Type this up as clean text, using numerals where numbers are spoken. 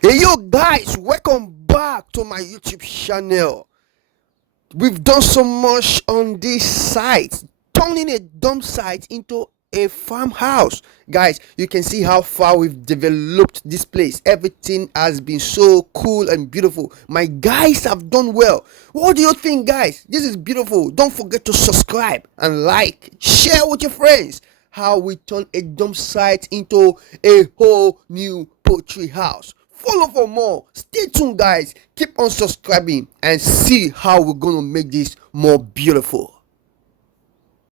Hey yo guys, welcome back to my YouTube channel. We've done so much on this site, turning a dump site into a farmhouse. Guys, you can see how far we've developed this place. Everything has been so cool and beautiful. My guys have done well. What do you think, guys? This is beautiful. Don't forget to subscribe and like, share with your friends how we turn a dump site into a whole new poultry house. Follow for more. Stay tuned, guys. Keep on subscribing and see how we're gonna make this more beautiful.